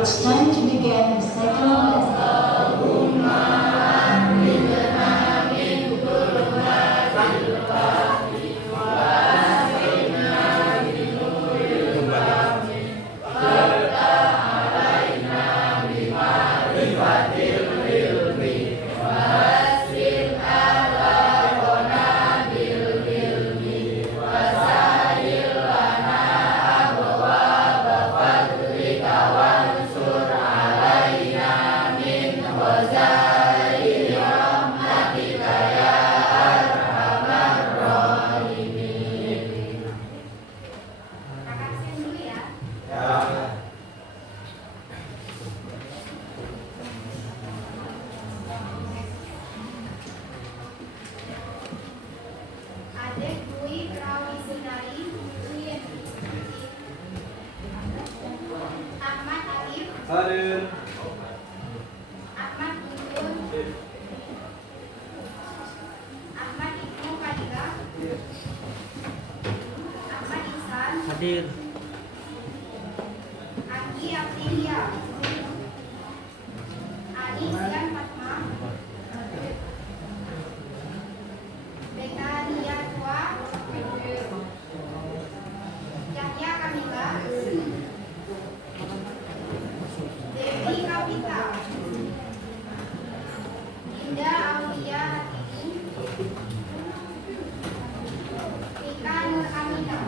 It's time to begin the second lesson. Adik Dwi Prawisudari, Ahmad Arif, Hadir. Ahmad Guntur, Ahmad Ibnu Fadila, Ahmad Ihsan, Hadir. Anggi Aprilia, Ali Sian Fatma, Bekaria Tua, Yahya Kamila, Dewi Kapita, Indah Aulia Hatimi, Rika Nur Aminah,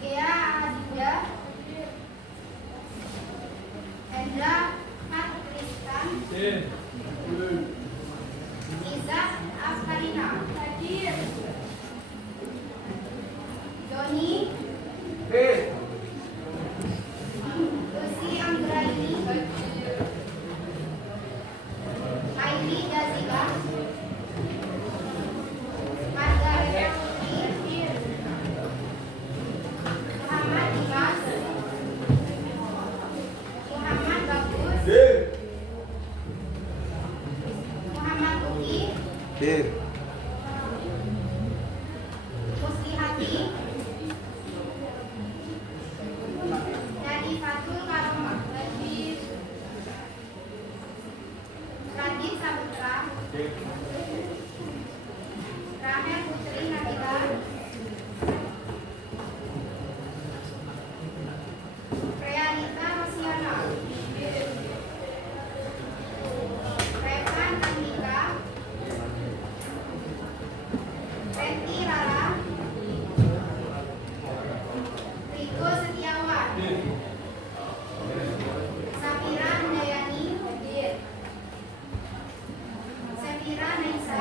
Gea Adinda, Hendra Patristan, Izak Askarina, Joni, Lucy Anggraini, Aili Jazila, Margareta Putri, Muhammad Dimas, Muhammad Bagus, Muhammad Uki, Muslihati, Nadifatul Karomah, Radit Saputra, Rahel Putri Nabila, Realita Rosiana, Revan Andika, Renti Rara, Riko Setiawan, Safira Handayani, Safira Naisa,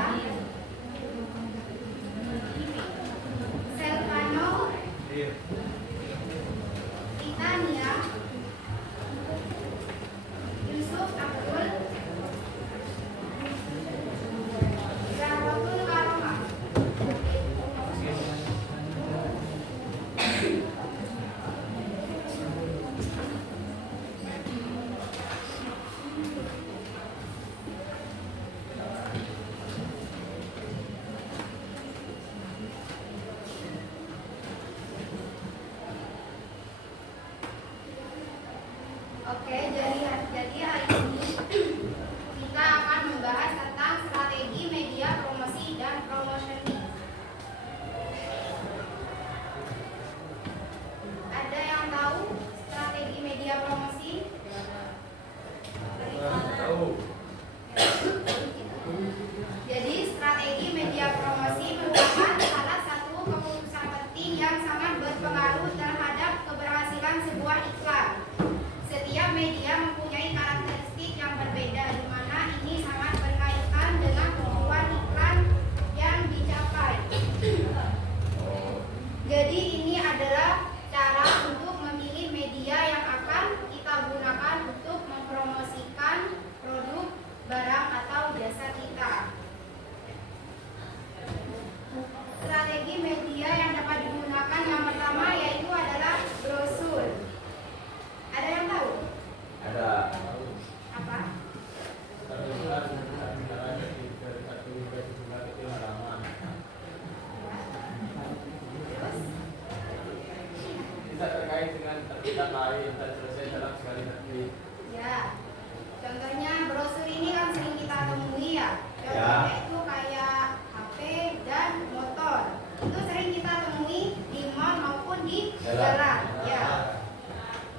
Selvano, Titania, Yusuf Abdul, Zahratul Karomah, bisa terkait dengan terbitan lain dan selesai dalam sekali terbit. Ya, contohnya brosur ini kan sering kita temui ya. Contohnya itu kayak HP dan motor. Itu sering kita temui di mall maupun di jalan. Ya.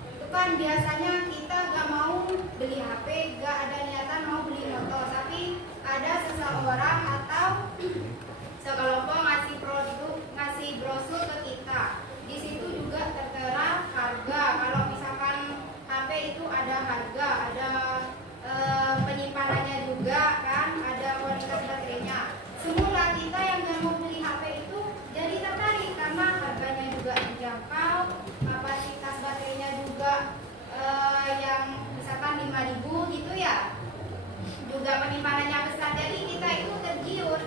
Itu kan biasanya kita gak mau beli HP, gak ada niatan mau beli motor, tapi ada seseorang atau sekelompok ngasih brosur ke kita. Di situ juga tertera harga. Kalau misalkan HP itu ada harga, ada penyimpanannya juga kan, ada kualitas baterainya. Semula kita yang gak mau beli HP itu jadi tertarik karena harganya juga terjangkau, kapasitas baterainya juga yang misalkan 5.000 gitu ya, juga penyimpanannya besar, jadi kita itu tergiur.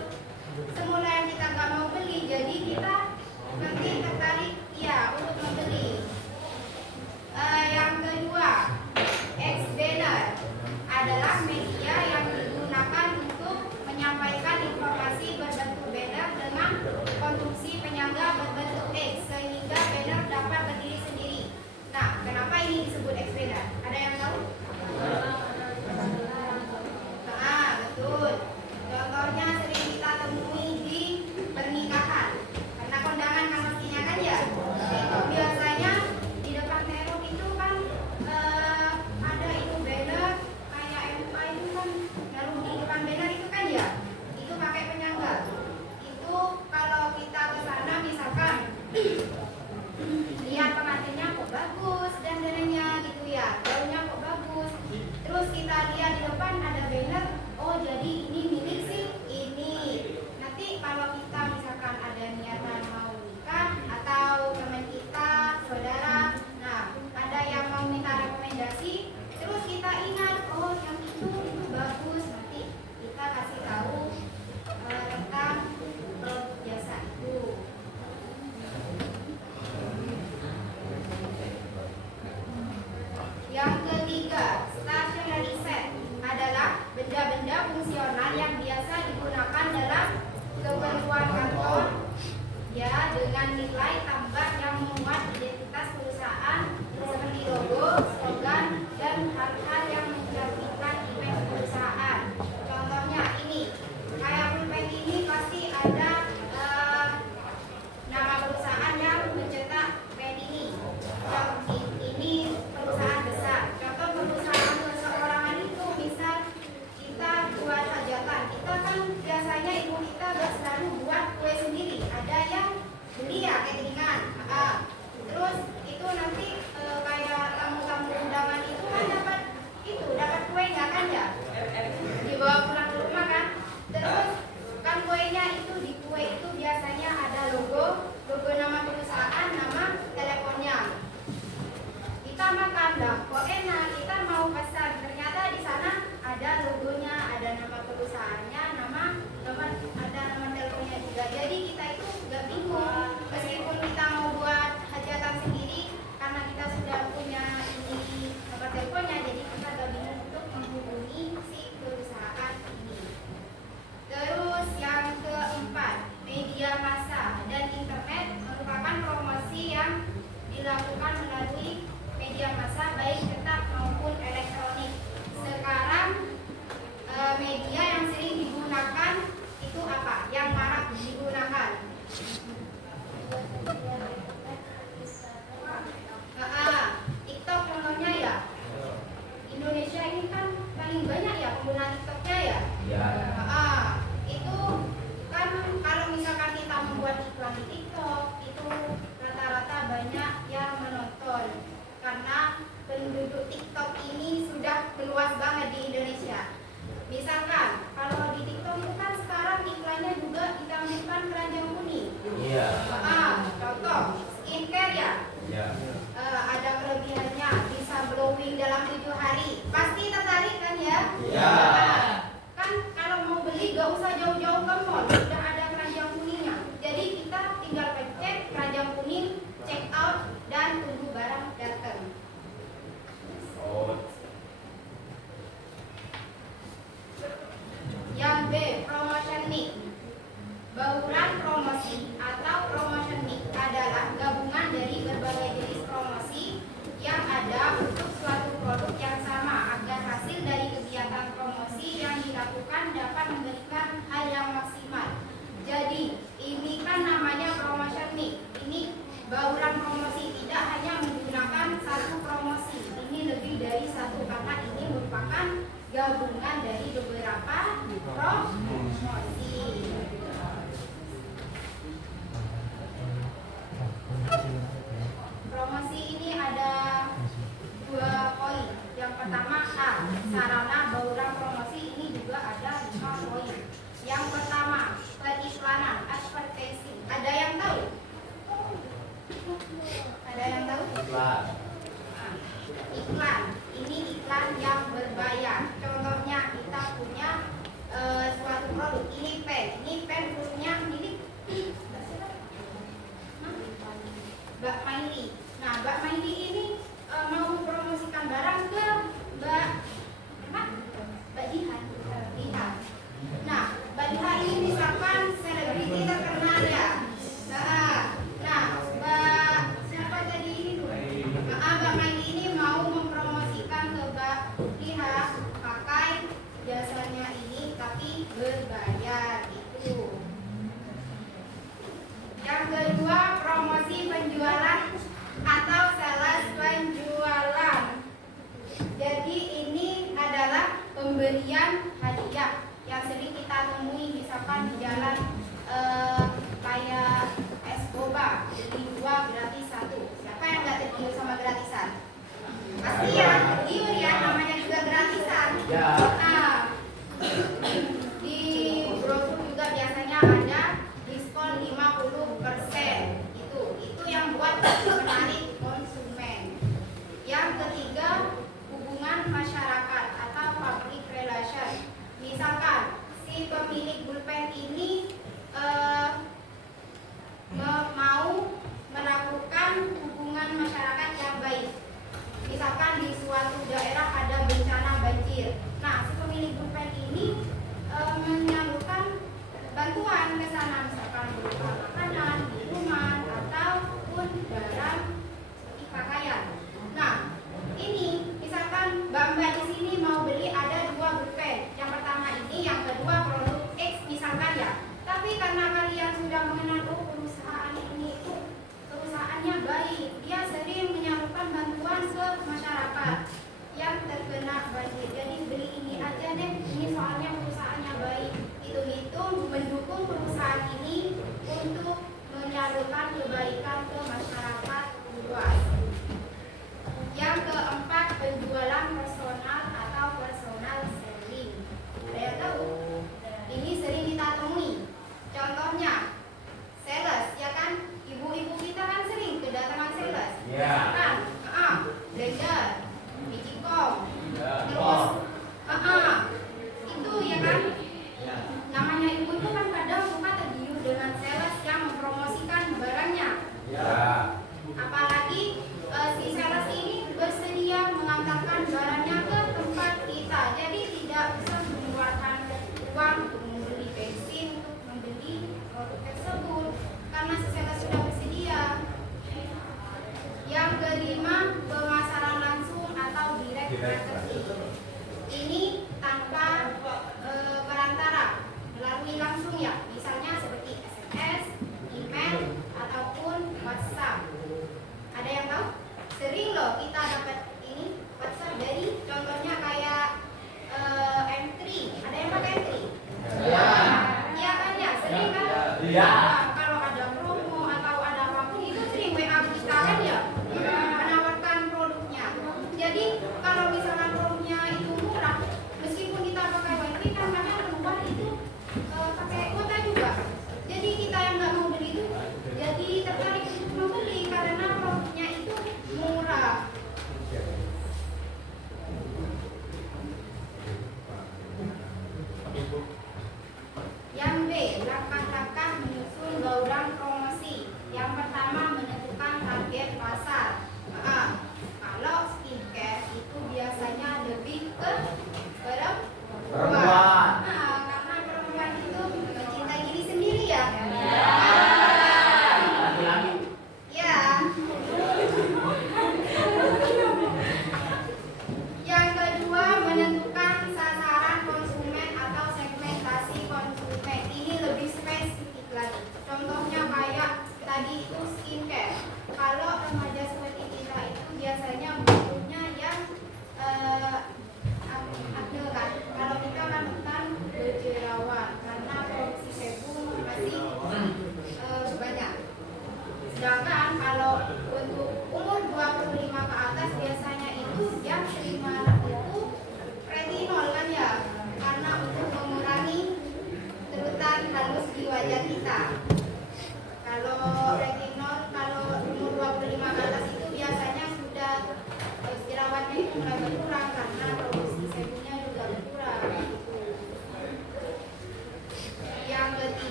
Semula yang kita gak mau beli, jadi kita nanti tertarik ya untuk membeli. Yang kedua, X-Banner adalah media yang digunakan untuk menyampaikan informasi berbentuk banner dengan konstruksi penyangga berbentuk X sehingga banner dapat berdiri sendiri. Nah, kenapa ini disebut X-Banner? Ada yang tahu? Nah, betul. Contohnya sering kita temui di pernikahan. Karena kondangan kan pastinya kan ya. Itu biasanya di depan terop itu kan ada itu banner kayak MUA itu kan naruh di depan banner itu kan ya. Itu pakai penyangga. Itu kalau kita ke sana misalkan lihat pengantinnya kok bagus dan dananya gitu ya, gaunnya kok bagus. Terus kita lihat di depan ada banner, oh jadi ini milik sih ini. Nanti kalau kita misalkan ada niatan mau nikah atau teman kita, saudara, nah ada yang mau minta rekomendasi, terus kita ingat, oh yang itu bagus, nanti kita kasih tahu tentang produk jasa itu. Yang ketiga, stationery set adalah benda-benda fungsional yang biasa digunakan dalam keperluan kantor ya, dengan nilai tambah yang memuat identitas perusahaan seperti logo, slogan, dan hal-hal yang mencerminkan image perusahaan. Contohnya ini, kayak pulpen ini pasti ada nama perusahaan yang mencetak pen ini. Ini perusahaan besar. Contoh perusahaan perseorangan itu, misal kita buat hajatan, kita kan biasanya ibu kita gak selalu buat kue sendiri. Ada yang beli ya cateringan. Terus itu nanti kayak tamu-tamu undangan itu kan dapat kuenya kan ya, dibawa pulang ke rumah kan. Terus kan kuenya itu di kue itu biasanya ada logo nama perusahaan, nama teleponnya. Kita makan dah, kok enak, kita mau pesan, ternyata di sana ada logonya, ada nama perusahaannya, ada nama teleponnya juga. Jadi kita itu gak bingung, meskipun kita mau buat hajatan sendiri, karena kita sudah punya ini nomor teleponnya, jadi kita gak bingung untuk menghubungi si perusahaan ini. Terus yang keempat, media massa dan internet merupakan promosi yang dilakukan melalui media massa baik cetak maupun elektronik. Sekarang media yang sering digunakan itu apa? Yang marak digunakan? TikTok contohnya ya. Indonesia ini kan paling banyak ya pengguna TikToknya ya. Itu kan kalau misalkan kita membuat iklan di TikTok itu rata-rata banyak yang menonton karena penduduk TikTok ini sudah meluas banget di Indonesia. Misalkan kalau di TikTok itu kan sekarang iklannya juga ditampilkan keranjang kuning. Contoh skincare ya. Ada kelebihannya, bisa glowing dalam 7 hari. Pasti tertarik kan ya? Kan kalau mau beli gak usah jauh-jauh ke mall, sudah ada keranjang kuningnya. Jadi kita tinggal pencet keranjang kuning, check out, dan tunggu barang datang. Yang B, promotion mix. Bauran promosi atau promotion mix adalah gabungan dari berbagai jenis gabungan dari beberapa promosi. Promosi ini ada 2 poin. Yang pertama A, sarana bauran promosi ini juga ada 5 poin. Yang pertama, periklanan, advertising. Ada yang tahu? Ada yang tahu? Iklan. Iklan. Ini iklan yang berbayar. Contohnya kita punya suatu produk. Ini pen punya milik Mbak Maili. Nah, Mbak Maili ini mau mempromosikan barang ke Mbak Dihan. Nah, Mbak Dihan ini misalkan selebriti terkenal ya. Nah, Mbak siapa tadi ini dulu? Mbak Maili ini mau mempromosikan ke Mbak Dihan pakai jasanya ini tapi berbayar itu. Yang kedua, promosi penjualan atau sales penjualan. Jadi ini adalah pemberian hadiah yang sering kita temui misalkan di jalan kayak es boba, beli 2 gratis 1. Siapa yang nggak tergiur sama gratisan? Pasti ya, tergiur ya, namanya juga gratisan. Ya. Nah, di brosur juga biasanya ada diskon 50%. Itu yang buat menarik konsumen. Yang ketiga, hubungan masyarakat atau public relation. Misalkan si pemilik pulpen ini mau melakukan hubungan masyarakat yang baik. Misalkan di suatu daerah ada bencana banjir. Nah, si pemilik pulpen ini menyalurkan bantuan ke sana, misalkan berupa makanan, minuman, ataupun barang seperti pakaian. Nah, ini misalkan mbak-mbak di sini mau beli ada 2 pulpen. Yang pertama ini, yang kedua produk X misalkan ya. Tapi karena kalian sudah mengenal perusahaan ini itu perusahaannya baik, dia sering menyalurkan bantuan ke masyarakat yang terkena banjir. Jadi beli ini aja deh, ini soalnya perusahaannya baik. Hitung-hitung mendukung perusahaan ini untuk menyalurkan kebaikan ke masyarakat luas. Yang keempat, penjualan personal atau personal selling. Ada yang tahu? Ini sering kita temui. Contohnya, sales, ya kan? Ibu-ibu kita kan sering kedatangan sales. Ya. Kan? Blender, Magicom, Ya. terus, itu ya kan? Ya. Namanya ibu itu kan kadang suka tergiur dengan sales yang mempromosikan barangnya. Ya. Apalagi si sales ini bersedia mengantarkan barangnya ke tempat kita, jadi tidak usah mengeluarkan uang untuk membeli bensin untuk membeli produk tersebut karena si sales sudah bersedia. Yang kelima, pemasaran langsung atau direct marketing. Ini tanpa perantara, melalui langsung ya, misalnya seperti SMS, email, ataupun WhatsApp. Ada yang tahu? Sering loh kita dapat ini WhatsApp dari contohnya kayak M3. Ada yang pakai M3? Ya. Iya kan ya, sering kan? Ya. Nah, kalau ada promo atau ada apapun itu sering WA kita kan ya, menawarkan produknya. Jadi kalau misalkan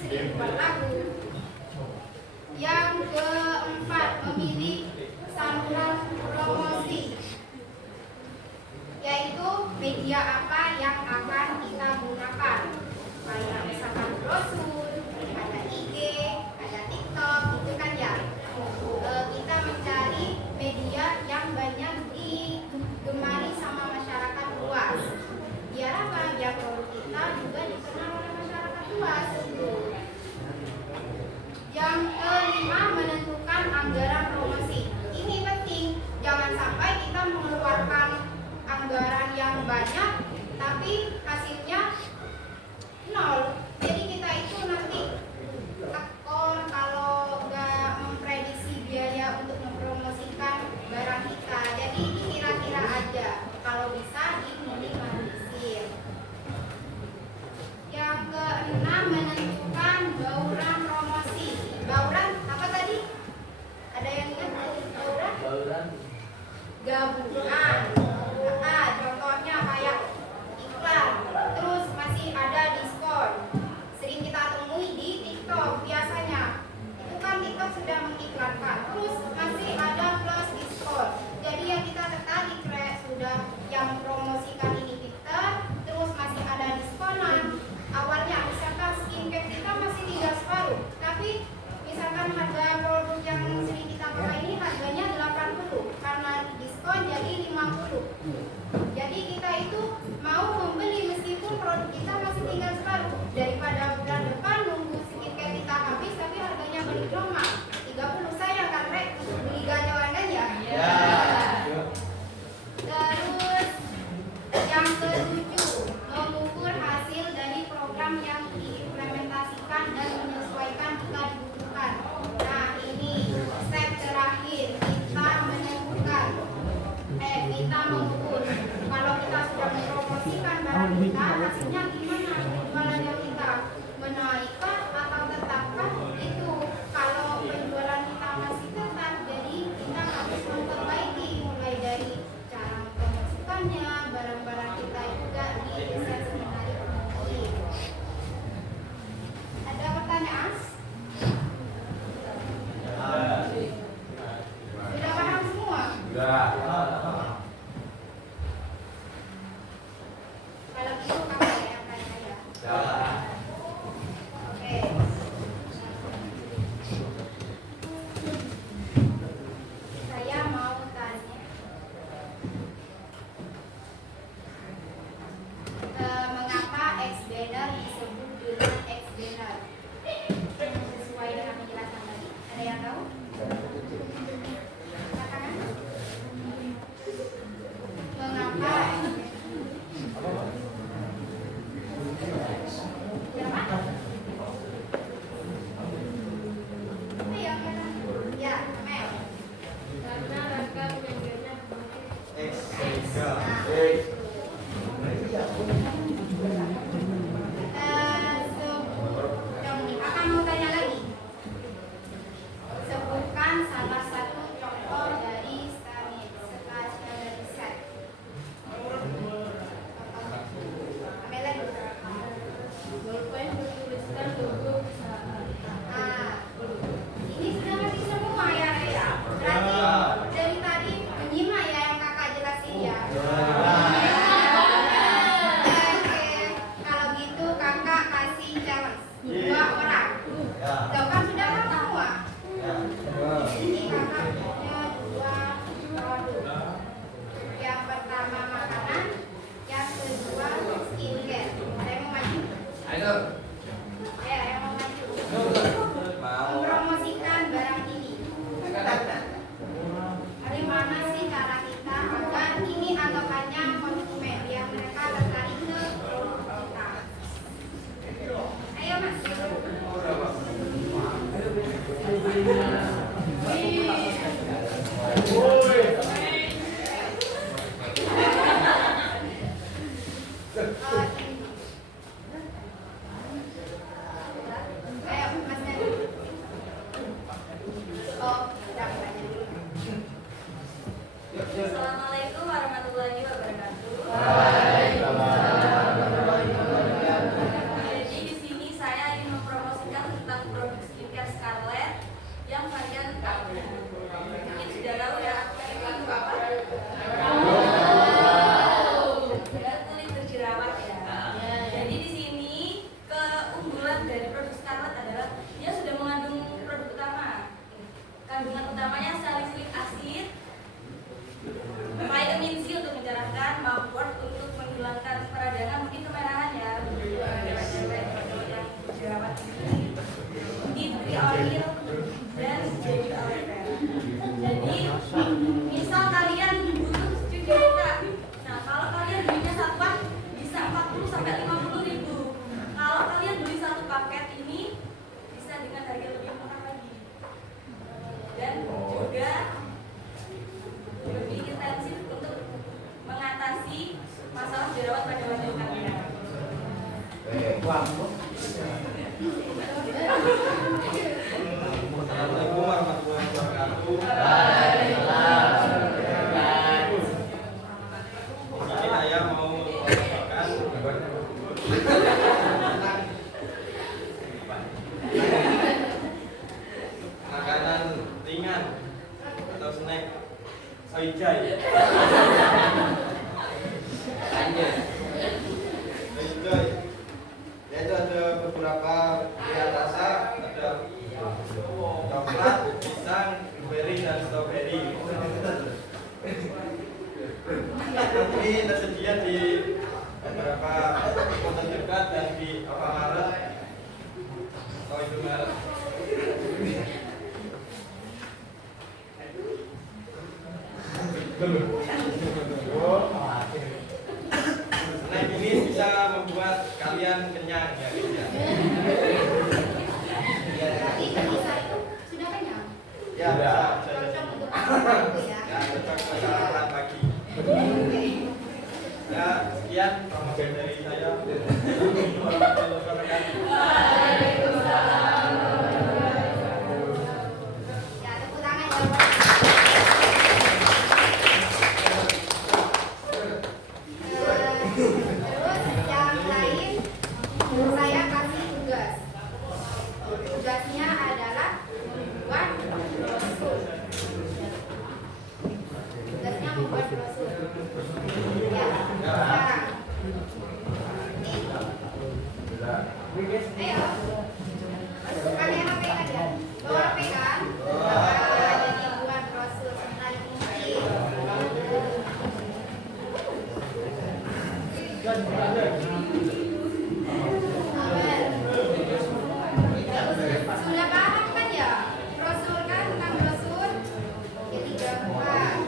sering buat lagu. Yang keempat, memilih saluran promosi, yaitu media apa yang akan kita gunakan. Kayak misalkan brosur, ada IG, ada TikTok, gitu kan ya. Kita mencari media yang banyak digemari sama masyarakat luas. Biar apa? Biar produk kita juga dikenal oleh masyarakat luas. Yang kelima, menentukan anggaran promosi. Ini penting, jangan sampai kita mengeluarkan anggaran yang banyak tapi hasilnya nol. Jadi kita itu nanti akon kalau nggak memprediksi biaya untuk mempromosikan barang kita. Jadi kira-kira aja, kalau bisa diminimalisir. Yang keenam, menentukan bauran promosi. Bauran apa tadi? Ada yang ingat bauran? Bauran Gabungan. Contohnya kayak iklan. Terus masih ada diskon. Sering kita temui di TikTok biasanya. Itu kan TikTok sudah mengiklankan. Terus masih ada plus diskon. Jadi yang kita tertarik sudah yang mempromosikan ini kita. Terus masih ada diskonan. Awalnya misalkan skincare kita masih 3,5, tapi misalkan harga produk yang sering kita pakai ini harganya 80, karena diskon jadi 50. Jadi kita itu mau membeli meskipun produk kita masih tinggal separuh, daripada bulan depan nunggu skincare kita habis tapi harganya bergelombang 30. Sayang kan Rek, beli ganjalan kan ya? Terus yang ketujuh, mengukur hasil dari program yang diimplementasikan dan menyesuaikan jika dibutuhkan. Nah ini step terakhir, kita menentukan, kita mengukur. Kalau kita sudah mempromosikan barang kita, hasilnya gimana? Penjualannya kita menaikkah atau tetapkah? Itu kalau penjualan kita masih tetap, jadi kita harus memperbaiki mulai dari cara mempromosikannya, barang-barang kita juga didesain semenarik mungkin. Ada pertanyaan? Sudah paham semua? Kalau gitu kakak yang tanya ya. Oke. Saya mau tanya, mengapa ex-banner disebut dengan ex-banner? Sesuai dengan penjelasan tadi. Ada yang tahu? Katakan. Mengapa? Berapa? Ayo, ya, Mel. Karena rangka penjaganya akan mau tanya lagi. Sebutkan salah satu contoh dari standarisasi. Ambil lagi. Bolpen bertuliskan logo perusahaan. Ini sudah ngerti semua ya, Raya. Berarti dari tadi menyimak ya yang kakak jelasin ya. Oke, kalau gitu kakak kasih challenge 2 orang. Tahu kan sudah tahu semua. Ini kakak punya 2 produk. Yang pertama makanan, yang kedua skincare. Ada yang mau maju? Ya, yang mau maju. Mempromosikan barang ini. Dari mana sih cara kita agar ini anggapannya konsumen biar mereka tertarik ke produk kita? Ayo Mas. diberi oil dan jadi awet. Jadi misal kalian butuh cuci muka, nah kalau kalian belinya satu pak bisa 40 sampai 50 ribu. Kalau kalian beli satu paket ini bisa dengan harga lebih murah lagi dan juga lebih intensif untuk mengatasi masalah jerawat pada wajah kalian. Assalamualaikum warahmatullahi wabarakatuh. Di sini saya mau membagikan makanan ringan atau snack soijai. Soijai. Yaitu ada beberapa pilihan rasa, ada coklat, pisang, blueberry dan strawberry. Ini tersedia di beberapa toko terdekat dan di Alfamaret atau Indomaret. Snack ini bisa membuat kalian kenyang ya guys ya. Berarti bisa itu sudah kenyang. Ya, bisa. Cocok untuk makan ya. Ya, cocok untuk sarapan pagi. Ya, sekian promosi dari saya. Assalamualaikum warahmatullahi wabarakatuh. Ya, tepuk tangan ya. Terus yang lain saya kasih tugas. Tugasnya adalah membuat brosur. Tugasnya membuat brosur. Ya, sekarang. Ayo. Masukkan HP aja. Bawa HP kan? Nah, jadi buat brosur semenarik mungkin. Sudah paham kan ya? Brosur kan tentang brosur. Jadi gampang.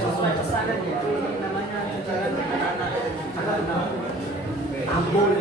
Sesuai pesanan ya, namanya jajaran makanan Ambon.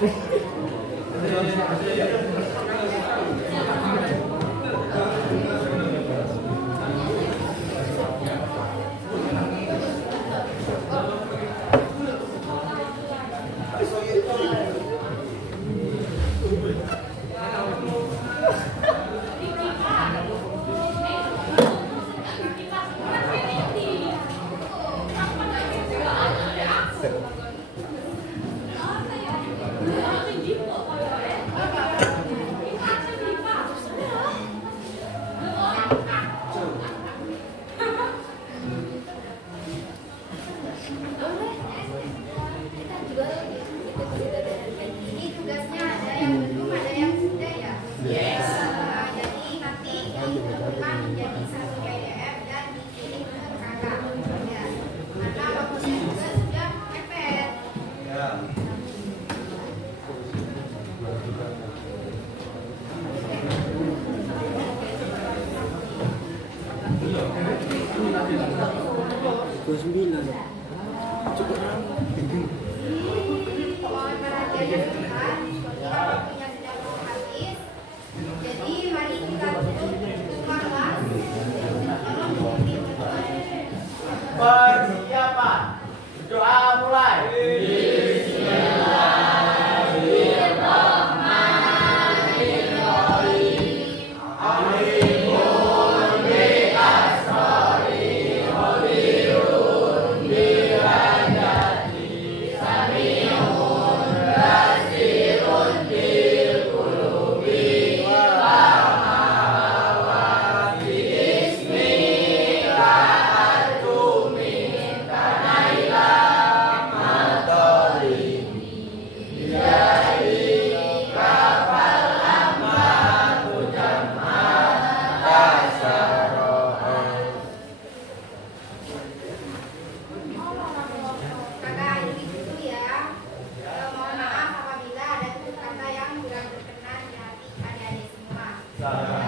Ini tugasnya ada yang belum, ada yang sudah ya. Jadi nanti dikumpulkan menjadi satu PDF dan dikirim ke kakak. Ya. Karena waktunya juga sudah mepet. Ya. Mohon perhatiannya sebentar. Kita waktunya sudah mau habis. Jadi mari kita tutup kelas. Tolong dikirim ke Persiapan. Doa mulai. Kakak ini dulu ya. Mohon maaf apabila ada tutur kata yang kurang berkenan di hati adik-adik semua.